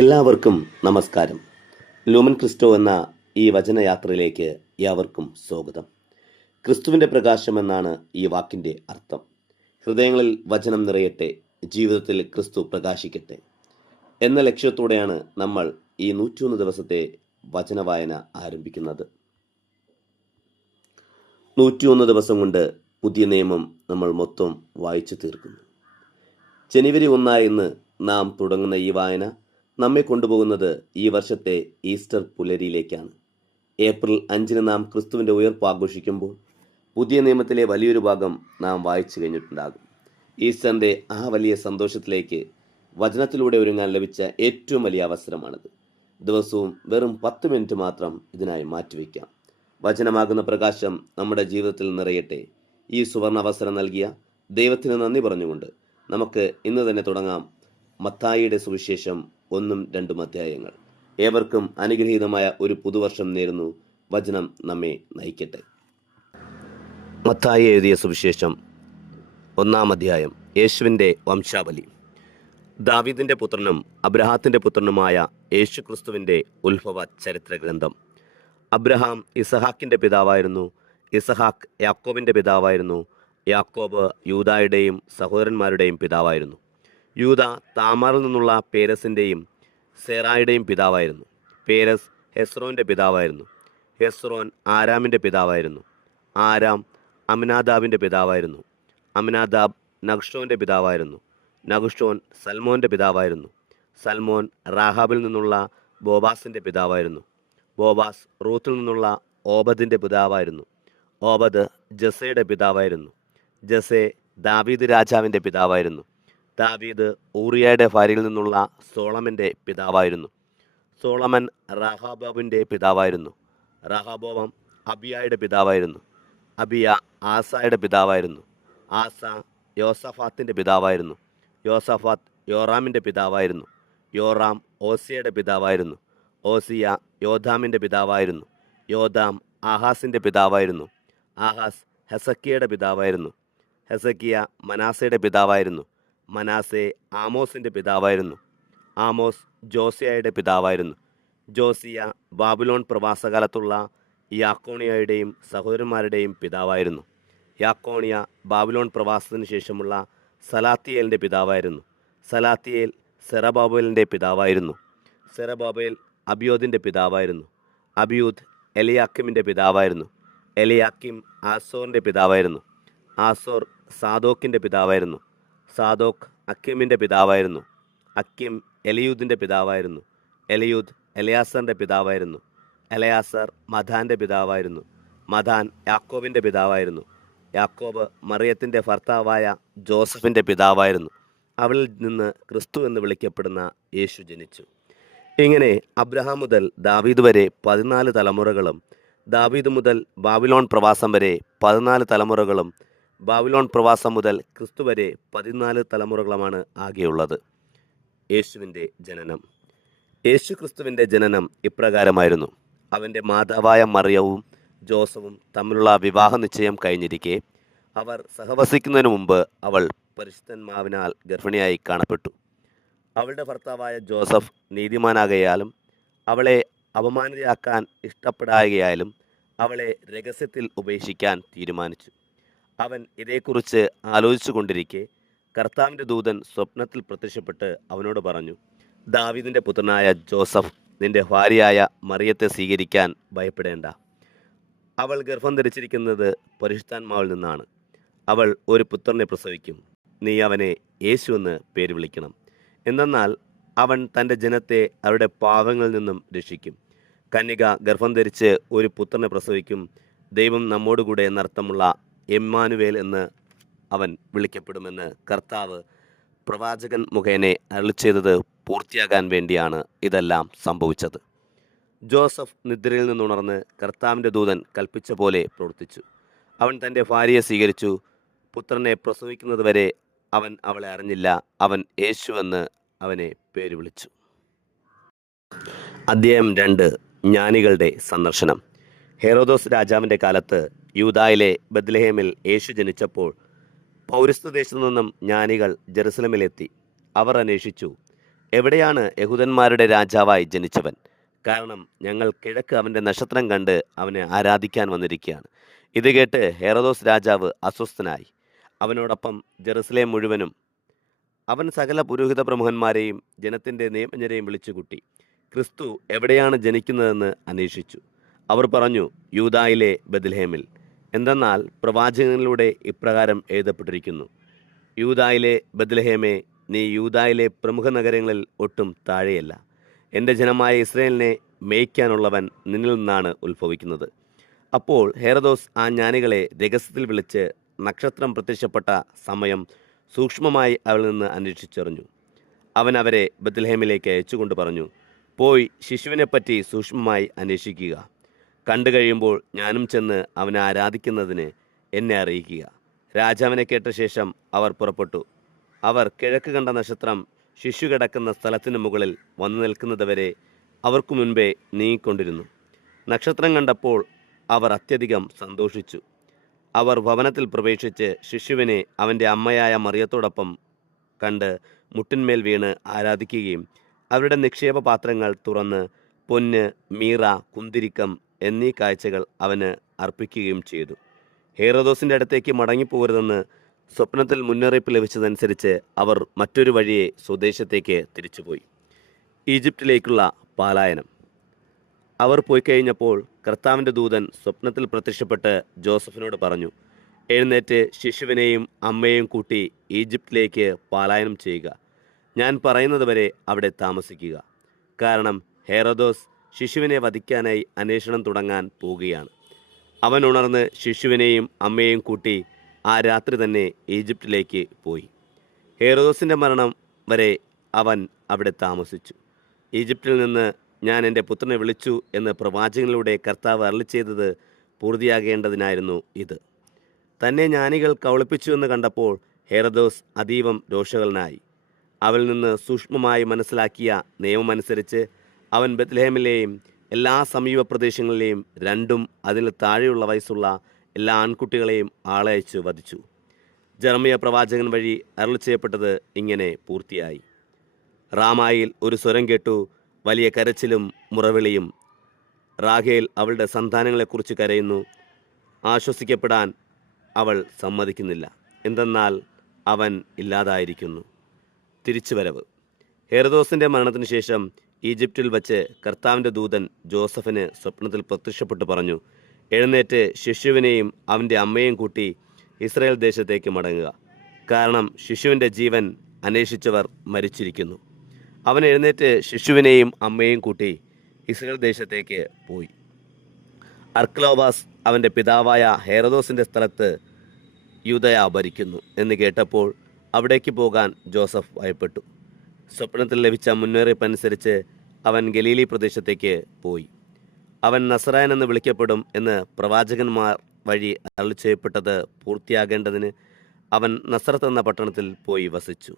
എല്ലാവർക്കും നമസ്കാരം. Lumen Cristo എന്ന ഈ വചനയാത്രയിലേക്ക് ഏവർക്കും സ്വാഗതം. ക്രിസ്തുവിൻ്റെ പ്രകാശം എന്നാണ് ഈ വാക്കിൻ്റെ അർത്ഥം. ഹൃദയങ്ങളിൽ വചനം നിറയട്ടെ, ജീവിതത്തിൽ ക്രിസ്തു പ്രകാശിക്കട്ടെ എന്ന ലക്ഷ്യത്തോടെയാണ് നമ്മൾ ഈ 101 ദിവസത്തെ വചനവായന ആരംഭിക്കുന്നത്. 101 ദിവസം കൊണ്ട് പുതിയ നിയമം നമ്മൾ മൊത്തം വായിച്ചു തീർക്കുന്നു. ജനുവരി 1 ഇന്ന് നാം തുടങ്ങുന്ന ഈ വായന നമ്മെ കൊണ്ടുപോകുന്നത് ഈ വർഷത്തെ ഈസ്റ്റർ പുലരിയിലേക്കാണ്. ഏപ്രിൽ 5 നാം ക്രിസ്തുവിൻ്റെ ഉയർപ്പ് ആഘോഷിക്കുമ്പോൾ പുതിയ നിയമത്തിലെ വലിയൊരു ഭാഗം നാം വായിച്ചു കഴിഞ്ഞിട്ടുണ്ടാകും. ഈസ്റ്ററിൻ്റെ ആ വലിയ സന്തോഷത്തിലേക്ക് വചനത്തിലൂടെ ഒരുങ്ങാൻ ലഭിച്ച ഏറ്റവും വലിയ അവസരമാണിത്. ദിവസവും വെറും 10 മിനിറ്റ് മാത്രം ഇതിനായി മാറ്റിവെക്കാം. വചനമാകുന്ന പ്രകാശം നമ്മുടെ ജീവിതത്തിൽ നിറയട്ടെ. ഈ സുവർണ അവസരം നൽകിയ ദൈവത്തിന് നന്ദി പറഞ്ഞുകൊണ്ട് നമുക്ക് ഇന്ന് തന്നെ തുടങ്ങാം. മത്തായിയുടെ സുവിശേഷം 1-2 അധ്യായങ്ങൾ. ഏവർക്കും അനുഗ്രഹീതമായ ഒരു പുതുവർഷം നേരുന്നു. വചനം നമ്മെ നയിക്കട്ടെ. മത്തായി എഴുതിയ സുവിശേഷം 1 അധ്യായം. യേശുവിൻ്റെ വംശാവലി. ദാവീദിൻ്റെ പുത്രനും അബ്രഹാത്തിൻ്റെ പുത്രനുമായ യേശു ക്രിസ്തുവിൻ്റെ ഉത്ഭവ ചരിത്ര ഗ്രന്ഥം. അബ്രഹാം ഇസഹാക്കിൻ്റെ പിതാവായിരുന്നു. ഇസഹാക്ക് യാക്കോബിൻ്റെ പിതാവായിരുന്നു. യാക്കോബ് യൂദായുടെയും സഹോദരന്മാരുടെയും പിതാവായിരുന്നു. യൂദ താമാറിൽ നിന്നുള്ള പേരസിൻ്റെയും സേറായുടെയും പിതാവായിരുന്നു. പേരസ് ഹെസ്രോൻ്റെ പിതാവായിരുന്നു. ഹെസ്രോൻ ആരാമിൻ്റെ പിതാവായിരുന്നു. ആരാം അമിനാദാബിൻ്റെ പിതാവായിരുന്നു. അമിനാദാബ് നഹ്ഷോൻ്റെ പിതാവായിരുന്നു. നഹ്ഷോൻ സൽമോൻ്റെ പിതാവായിരുന്നു. സൽമോൻ റാഹാബിൽ നിന്നുള്ള ബോബാസിൻ്റെ പിതാവായിരുന്നു. ബോബാസ് റൂത്തിൽ നിന്നുള്ള ഓബദിൻ്റെ പിതാവായിരുന്നു. ഓബദ് ജസയുടെ പിതാവായിരുന്നു. ജസെ ദാവീദ് രാജാവിൻ്റെ പിതാവായിരുന്നു. ദാവീദ് ഊറിയയുടെ ഭാര്യയിൽ നിന്നുള്ള സോളമൻ്റെ പിതാവായിരുന്നു. സോളമൻ റഹാബോബിൻ്റെ പിതാവായിരുന്നു. റഹാബോബം അബിയായുടെ പിതാവായിരുന്നു. അബിയ ആസയുടെ പിതാവായിരുന്നു. ആസ യോസഫാത്തിൻ്റെ പിതാവായിരുന്നു. യോസഫാത്ത് യോറാമിൻ്റെ പിതാവായിരുന്നു. യോറാം ഓസിയയുടെ പിതാവായിരുന്നു. ഓസിയ യോധാമിൻ്റെ പിതാവായിരുന്നു. യോധാം ആഹാസിൻ്റെ പിതാവായിരുന്നു. ആഹാസ് ഹെസക്കിയയുടെ പിതാവായിരുന്നു. ഹെസക്കിയ മനാസയുടെ പിതാവായിരുന്നു. മനാസെ ആമോസിൻ്റെ പിതാവായിരുന്നു. ആമോസ് ജോസിയയുടെ പിതാവായിരുന്നു. ജോസിയ ബാബിലോൺ പ്രവാസകാലത്തുള്ള യാക്കോണിയയുടെയും സഹോദരന്മാരുടെയും പിതാവായിരുന്നു. യാക്കോണിയ ബാബിലോൺ പ്രവാസത്തിന് ശേഷമുള്ള സലാത്തിയേലിൻ്റെ പിതാവായിരുന്നു. സലാത്തിയേൽ സെറബാബേലിൻ്റെ പിതാവായിരുന്നു. സെറബാബേൽ അബിയോദിൻ്റെ പിതാവായിരുന്നു. അബിയൂദ് എലിയാക്കിമിൻ്റെ പിതാവായിരുന്നു. എലിയാക്കിം ആസോറിൻ്റെ പിതാവായിരുന്നു. ആസോർ സാദോക്കിൻ്റെ പിതാവായിരുന്നു. സാദോക്ക് അക്കിമിൻ്റെ പിതാവായിരുന്നു. അക്കിം എലിയൂദിൻ്റെ പിതാവായിരുന്നു. എലിയൂദ് എലയാസറിൻ്റെ പിതാവായിരുന്നു. എലയാസർ മഥാൻ്റെ പിതാവായിരുന്നു. മഥാൻ യാക്കോബിൻ്റെ പിതാവായിരുന്നു. യാക്കോബ് മറിയത്തിൻ്റെ ഭർത്താവായ ജോസഫിൻ്റെ പിതാവായിരുന്നു. അവളിൽ നിന്ന് ക്രിസ്തു എന്ന് വിളിക്കപ്പെടുന്ന യേശു ജനിച്ചു. ഇങ്ങനെ അബ്രഹാം മുതൽ ദാവീദ് വരെ 14 തലമുറകളും, ദാവീദ് മുതൽ ബാബിലോൺ പ്രവാസം വരെ 14 തലമുറകളും, ബാബിലോൺ പ്രവാസം മുതൽ ക്രിസ്തു വരെ 14 തലമുറകളുമാണ് ആകെയുള്ളത്. യേശുവിൻ്റെ ജനനം. യേശു ക്രിസ്തുവിൻ്റെ ജനനം ഇപ്രകാരമായിരുന്നു. അവൻ്റെ മാതാവായ മറിയവും ജോസഫും തമ്മിലുള്ള വിവാഹ നിശ്ചയം കഴിഞ്ഞിരിക്കെ അവർ സഹവസിക്കുന്നതിന് മുമ്പ് അവൾ പരിശുദ്ധാത്മാവിനാൽ ഗർഭിണിയായി കാണപ്പെട്ടു. അവളുടെ ഭർത്താവായ ജോസഫ് നീതിമാനാകയാലും അവളെ അപമാനിതയാക്കാൻ ഇഷ്ടപ്പെടാകയാലും അവളെ രഹസ്യത്തിൽ ഉപേക്ഷിക്കാൻ തീരുമാനിച്ചു. അവൻ ഇതേക്കുറിച്ച് ആലോചിച്ചു കൊണ്ടിരിക്കെ കർത്താവിൻ്റെ ദൂതൻ സ്വപ്നത്തിൽ പ്രത്യക്ഷപ്പെട്ട് അവനോട് പറഞ്ഞു, ദാവീദിൻ്റെ പുത്രനായ ജോസഫ്, നിന്റെ ഭാര്യയായ മറിയത്തെ സ്വീകരിക്കാൻ ഭയപ്പെടേണ്ട. അവൾ ഗർഭം ധരിച്ചിരിക്കുന്നത് പരിശുദ്ധാത്മാവിൽ നിന്നാണ്. അവൾ ഒരു പുത്രനെ പ്രസവിക്കും. നീ അവനെ യേശു എന്ന് പേര് വിളിക്കണം. എന്തെന്നാൽ അവൻ തൻ്റെ ജനത്തെ അവരുടെ പാവങ്ങളിൽ നിന്നും രക്ഷിക്കും. കന്യക ഗർഭം ധരിച്ച് ഒരു പുത്രനെ പ്രസവിക്കും. ദൈവം നമ്മോടുകൂടെ എന്നർത്ഥമുള്ള എമ്മാനുവേൽ എന്ന് അവൻ വിളിക്കപ്പെടുമെന്ന് കർത്താവ് പ്രവാചകൻ മുഖേന അരുളിച്ചെയ്തത് പൂർത്തിയാകാൻ വേണ്ടിയാണ് ഇതെല്ലാം സംഭവിച്ചത്. ജോസഫ് നിദ്രയിൽ നിന്നുണർന്ന് കർത്താവിൻ്റെ ദൂതൻ കൽപ്പിച്ച പോലെ പ്രവർത്തിച്ചു. അവൻ തൻ്റെ ഭാര്യയെ സ്വീകരിച്ചു. പുത്രനെ പ്രസവിക്കുന്നതുവരെ അവൻ അവളെ അറിഞ്ഞില്ല. അവൻ യേശു എന്ന് അവനെ പേര് വിളിച്ചു. അധ്യായം 2. ജ്ഞാനികളുടെ സന്ദർശനം. ഹെറോദോസ് രാജാവിൻ്റെ കാലത്ത് യൂദായിലെ ബത്ലഹേമിൽ യേശു ജനിച്ചപ്പോൾ പൗരസ്ത്യദേശത്തു നിന്നും ജ്ഞാനികൾ ജെറുസലമിലെത്തി. അവർ അന്വേഷിച്ചു, എവിടെയാണ് യഹൂദന്മാരുടെ രാജാവായി ജനിച്ചവൻ? കാരണം ഞങ്ങൾ കിഴക്ക് അവൻ്റെ നക്ഷത്രം കണ്ട് അവനെ ആരാധിക്കാൻ വന്നിരിക്കുകയാണ്. ഇത് കേട്ട് ഹെറോദോസ് രാജാവ് അസ്വസ്ഥനായി. അവനോടൊപ്പം ജെറുസലേം മുഴുവനും. അവൻ സകല പുരോഹിത പ്രമുഖന്മാരെയും ജനത്തിൻ്റെ നിയമജ്ഞരെയും വിളിച്ചുകൂട്ടി ക്രിസ്തു എവിടെയാണ് ജനിക്കുന്നതെന്ന് അന്വേഷിച്ചു. അവർ പറഞ്ഞു, യൂദായിലെ ബെത്ലഹേമിൽ. എന്തെന്നാൽ പ്രവാചകനിലൂടെ ഇപ്രകാരം എഴുതപ്പെട്ടിരിക്കുന്നു, യൂദായിലെ ബെത്ലഹേമേ, നീ യൂദായിലെ പ്രമുഖ നഗരങ്ങളിൽ ഒട്ടും താഴെയല്ല. എൻ്റെ ജനമായ ഇസ്രായേലിനെ മേയ്ക്കാനുള്ളവൻ നിന്നിൽ നിന്നാണ് ഉത്ഭവിക്കുന്നത്. അപ്പോൾ ഹെറോദോസ് ആ ജ്ഞാനികളെ രഹസ്യത്തിൽ വിളിച്ച് നക്ഷത്രം പ്രത്യക്ഷപ്പെട്ട സമയം സൂക്ഷ്മമായി അവളിൽ നിന്ന് അന്വേഷിച്ചറിഞ്ഞു. അവൻ അവരെ ബെത്ലഹേമിലേക്ക് അയച്ചുകൊണ്ട് പറഞ്ഞു, പോയി ശിശുവിനെപ്പറ്റി സൂക്ഷ്മമായി അന്വേഷിക്കുക. കണ്ടു കഴിയുമ്പോൾ ഞാനും ചെന്ന് അവനെ ആരാധിക്കുന്നതിന് എന്നെ അറിയിക്കുക. രാജാവിനെ കേട്ട ശേഷം അവർ പുറപ്പെട്ടു. അവർ കിഴക്ക് കണ്ട നക്ഷത്രം ശിശു കിടക്കുന്ന സ്ഥലത്തിന് മുകളിൽ വന്നു നിൽക്കുന്നതുവരെ അവർക്കു മുൻപേ നീങ്ങിക്കൊണ്ടിരുന്നു. നക്ഷത്രം കണ്ടപ്പോൾ അവർ അത്യധികം സന്തോഷിച്ചു. അവർ ഭവനത്തിൽ പ്രവേശിച്ച് ശിശുവിനെ അവൻ്റെ അമ്മയായ മറിയത്തോടൊപ്പം കണ്ട് മുട്ടിന്മേൽ വീണ് ആരാധിക്കുകയും അവരുടെ നിക്ഷേപ പാത്രങ്ങൾ തുറന്ന് പൊന്ന്, മീറ, കുന്തിരിക്കം എന്നീ കാഴ്ചകൾ അവന് അർപ്പിക്കുകയും ചെയ്തു. ഹെറോദോസിൻ്റെ അടുത്തേക്ക് മടങ്ങിപ്പോകരുതെന്ന് സ്വപ്നത്തിൽ മുന്നറിയിപ്പ് ലഭിച്ചതനുസരിച്ച് അവർ മറ്റൊരു വഴിയെ സ്വദേശത്തേക്ക് തിരിച്ചുപോയി. ഈജിപ്തിലേക്കുള്ള പലായനം. അവർ പോയി കഴിഞ്ഞപ്പോൾ കർത്താവിൻ്റെ ദൂതൻ സ്വപ്നത്തിൽ പ്രത്യക്ഷപ്പെട്ട് ജോസഫിനോട് പറഞ്ഞു, എഴുന്നേറ്റ് ശിശുവിനെയും അമ്മയെയും കൂട്ടി ഈജിപ്തിലേക്ക് പലായനം ചെയ്യുക. ഞാൻ പറയുന്നതുവരെ അവിടെ താമസിക്കുക. കാരണം ഹെറോദോസ് ശിശുവിനെ വധിക്കാനായി അന്വേഷണം തുടങ്ങാൻ പോവുകയാണ്. അവൻ ഉണർന്ന് ശിശുവിനെയും അമ്മയെയും കൂട്ടി ആ രാത്രി തന്നെ ഈജിപ്തിലേക്ക് പോയി. ഹെറോദോസിൻ്റെ മരണം വരെ അവൻ അവിടെ താമസിച്ചു. ഈജിപ്തിൽ നിന്ന് ഞാൻ എൻ്റെ പുത്രനെ വിളിച്ചു എന്ന് പ്രവാചകനിലൂടെ കർത്താവ് അരുളിച്ചെയ്തത് പൂർത്തിയാകേണ്ടതിനായിരുന്നു ഇത്. തന്നെ ജ്ഞാനികൾ കബളിപ്പിച്ചു എന്ന് കണ്ടപ്പോൾ ഹെറോദോസ് അതീവം രോഷാകുലനായി. അവൽ നിന്ന് സൂക്ഷ്മമായി മനസ്സിലാക്കിയ നിയമമനുസരിച്ച് അവൻ ബെത്ലഹേമിലെയും എല്ലാ സമീപ പ്രദേശങ്ങളിലെയും 2 അതിൽ താഴെയുള്ള വയസ്സുള്ള എല്ലാ ആൺകുട്ടികളെയും ആളയച്ച് വധിച്ചു. ജെറമ്യ പ്രവാചകൻ വഴി അരുളി ചെയ്യപ്പെട്ടത് ഇങ്ങനെ പൂർത്തിയായി. റാമായിൽ ഒരു സ്വരം കേട്ടു, വലിയ കരച്ചിലും മുറവിളിയും. റാഹേൽ അവളുടെ സന്താനങ്ങളെക്കുറിച്ച് കരയുന്നു. ആശ്വസിക്കപ്പെടാൻ അവൾ സമ്മതിക്കുന്നില്ല, എന്തെന്നാൽ അവൻ ഇല്ലാതായിരിക്കുന്നു. തിരിച്ചുവരവ്. ഹെറോദോസിൻ്റെ മരണത്തിന് ശേഷം ഈജിപ്തിൽ വച്ച് കർത്താവിൻ്റെ ദൂതൻ ജോസഫിന് സ്വപ്നത്തിൽ പ്രത്യക്ഷപ്പെട്ടു പറഞ്ഞു, എഴുന്നേറ്റ് ശിശുവിനെയും അവൻ്റെ അമ്മയെയും കൂട്ടി ഇസ്രായേൽ ദേശത്തേക്ക് മടങ്ങുക. കാരണം ശിശുവിൻ്റെ ജീവൻ അന്വേഷിച്ചവർ മരിച്ചിരിക്കുന്നു. അവൻ എഴുന്നേറ്റ് ശിശുവിനെയും അമ്മയെയും കൂട്ടി ഇസ്രായേൽ ദേശത്തേക്ക് പോയി. അർക്ലോവാസ് അവൻ്റെ പിതാവായ ഹെറോദോസിൻ്റെ സ്ഥലത്ത് യൂദയ ഭരിക്കുന്നു എന്ന് കേട്ടപ്പോൾ അവിടേക്ക് പോകാൻ ജോസഫ് ഭയപ്പെട്ടു. സ്വപ്നത്തിൽ ലഭിച്ച മുന്നറിയിപ്പ് അനുസരിച്ച് അവൻ ഗലീലി പ്രദേശത്തേക്ക് പോയി. അവൻ നസറായൻ എന്ന് വിളിക്കപ്പെടും എന്ന് പ്രവാചകന്മാർ വഴി അരുളി ചെയ്യപ്പെട്ടത് പൂർത്തിയാകേണ്ടതിന് അവൻ നസറത്ത് എന്ന പട്ടണത്തിൽ പോയി വസിച്ചു.